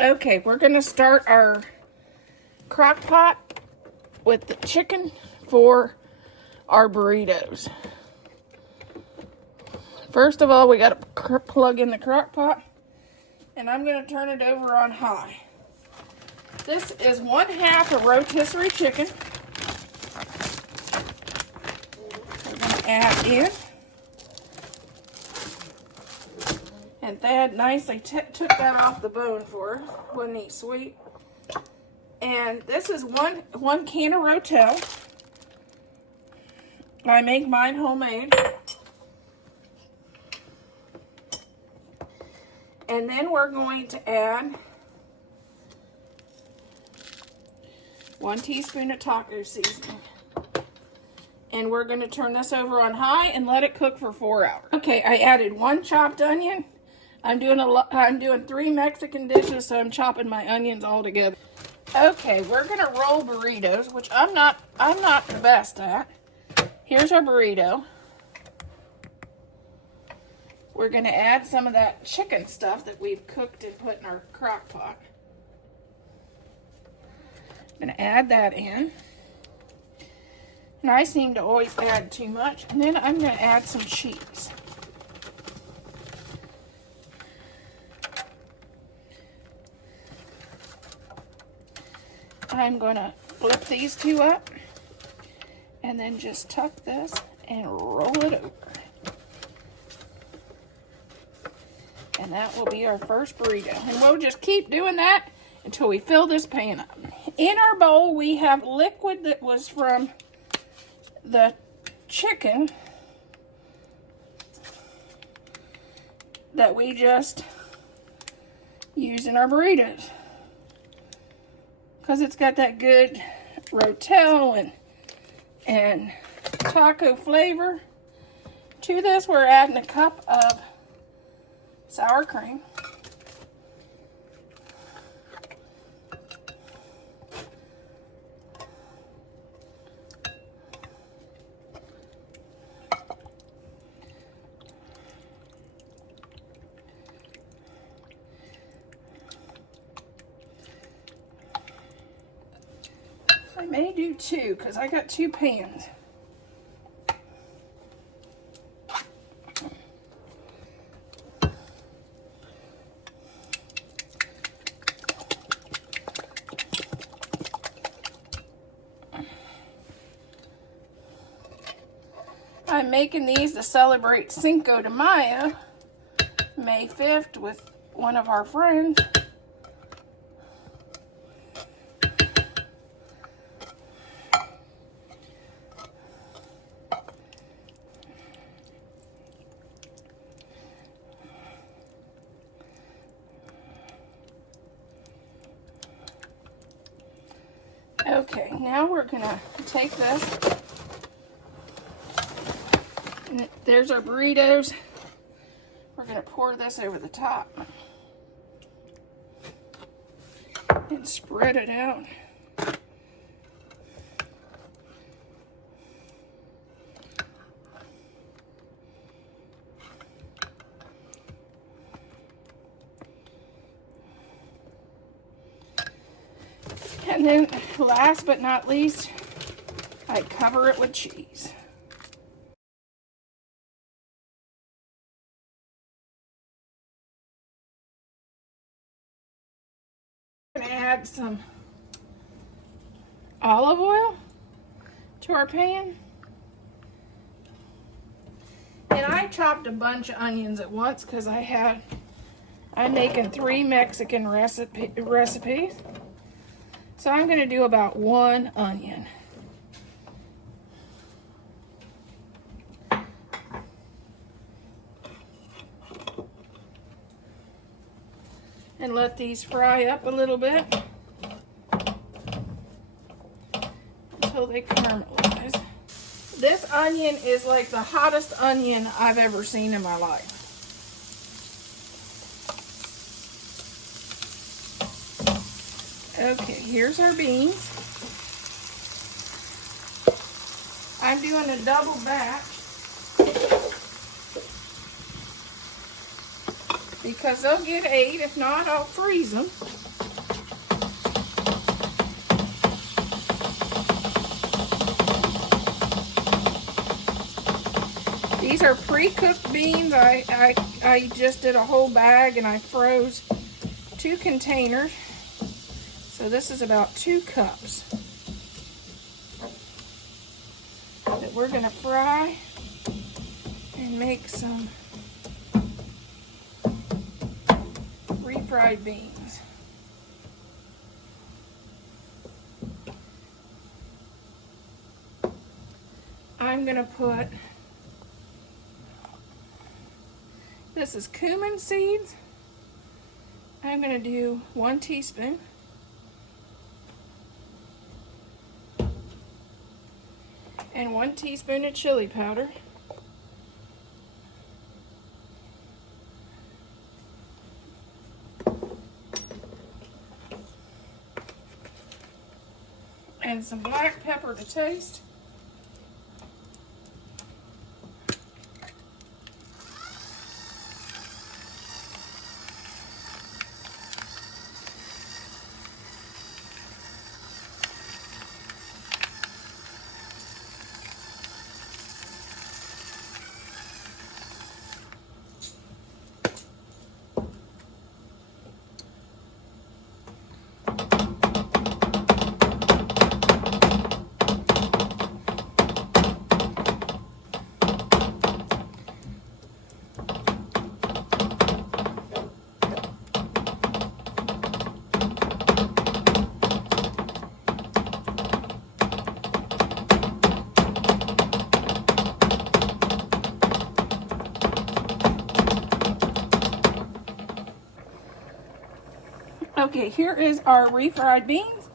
Okay, we're gonna start our crock pot with the chicken for our burritos. First of all, we gotta plug in the crock pot, and I'm gonna turn it over on high. This is 1/2 a rotisserie chicken. We're gonna add in. And Thad nicely took that off the bone for us. Wasn't he sweet? And this is one can of Rotel. I make mine homemade. And then we're going to add 1 teaspoon of taco seasoning. And we're going to turn this over on high and let it cook for 4 hours. Okay, I added 1 chopped onion. I'm doing 3 Mexican dishes, so I'm chopping my onions all together. Okay, we're gonna roll burritos, which I'm not the best at. Here's our burrito. We're gonna add some of that chicken stuff that we've cooked and put in our crock pot. I'm gonna add that in. And I seem to always add too much. And then I'm gonna add some cheese. I'm going to flip these 2 up and then just tuck this and roll it over. And that will be our first burrito. And we'll just keep doing that until we fill this pan up. In our bowl, we have liquid that was from the chicken that we just use in our burritos. Because it's got that good Rotel and taco flavor. To this, we're adding a cup of sour cream. I may do 2 because I got 2 pans. I'm making these to celebrate Cinco de Mayo, May 5th, with one of our friends. Okay, now we're gonna take this, and there's our burritos. We're gonna pour this over the top and spread it out. And then, last but not least, I cover it with cheese. I'm going to add some olive oil to our pan. And I chopped a bunch of onions at once because I'm making 3 Mexican recipes. So I'm going to do about 1 onion. And let these fry up a little bit until they caramelize. This onion is like the hottest onion I've ever seen in my life. Okay, here's our beans. I'm doing a double batch because they'll get 8. If not, I'll freeze them. These are pre-cooked beans. I just did a whole bag and I froze 2 containers. So this is about 2 cups that we're gonna fry and make some refried beans. I'm gonna put, this is cumin seeds. I'm gonna do 1 teaspoon. And 1 teaspoon of chili powder. And some black pepper to taste. Okay, here is our refried beans.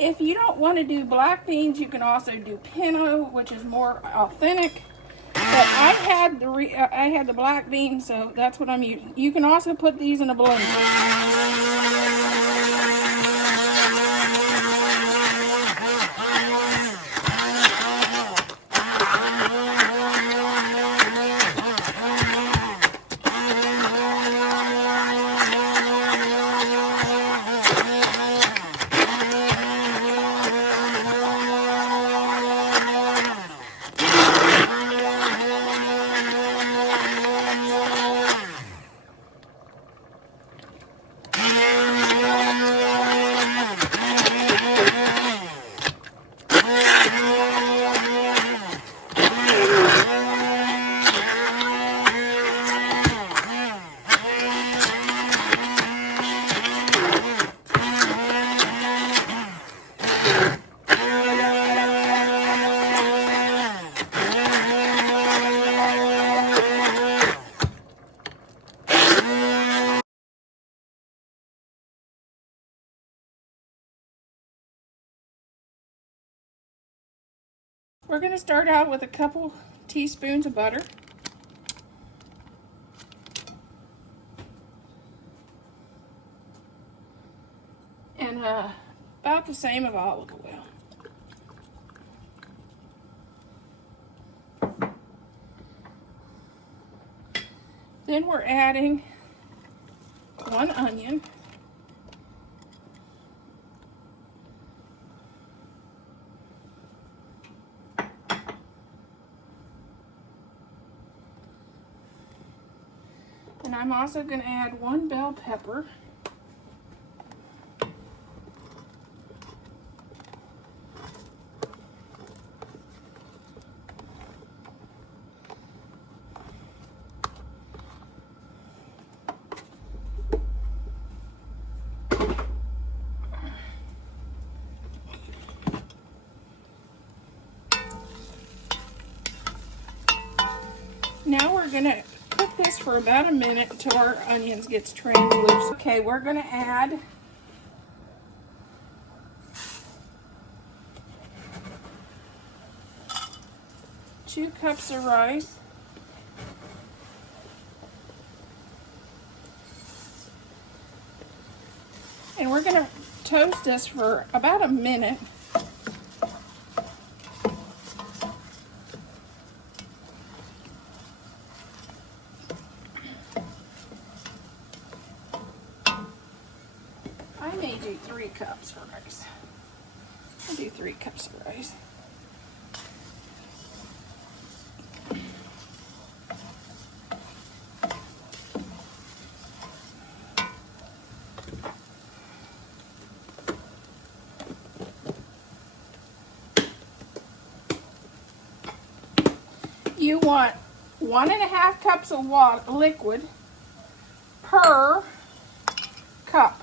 If you don't want to do black beans, you can also do pinto, which is more authentic. But I had the black beans, so that's what I'm using. You can also put these in a blender. We're going to start out with a couple teaspoons of butter. And about the same of olive oil. Then we're adding 1 onion. And I'm also going to add 1 bell pepper. Now we're going to cook this for about a minute until our onions gets translucent. Okay, we're going to add two cups of rice. And we're going to toast this for about a minute. I may do 3 cups of rice. I'll do 3 cups of rice. You want 1.5 cups of water, liquid per cup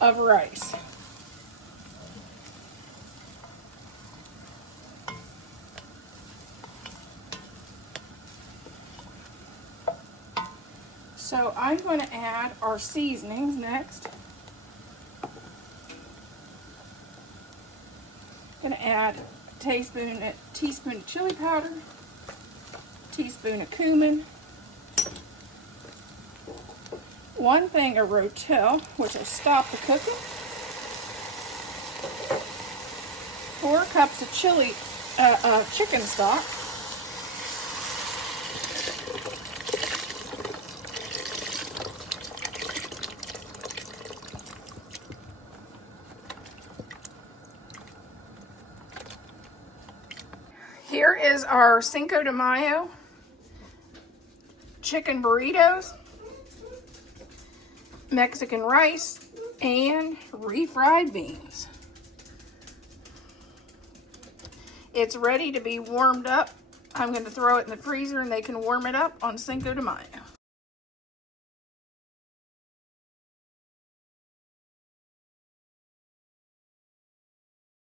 of rice. So I'm going to add our seasonings next. I'm going to add a teaspoon of chili powder, teaspoon of cumin, 1 thing of Rotel, which will stop the cooking, 4 cups of chicken stock, here is our Cinco de Mayo chicken burritos, Mexican rice, and refried beans. It's ready to be warmed up. I'm going to throw it in the freezer and they can warm it up on Cinco de Mayo.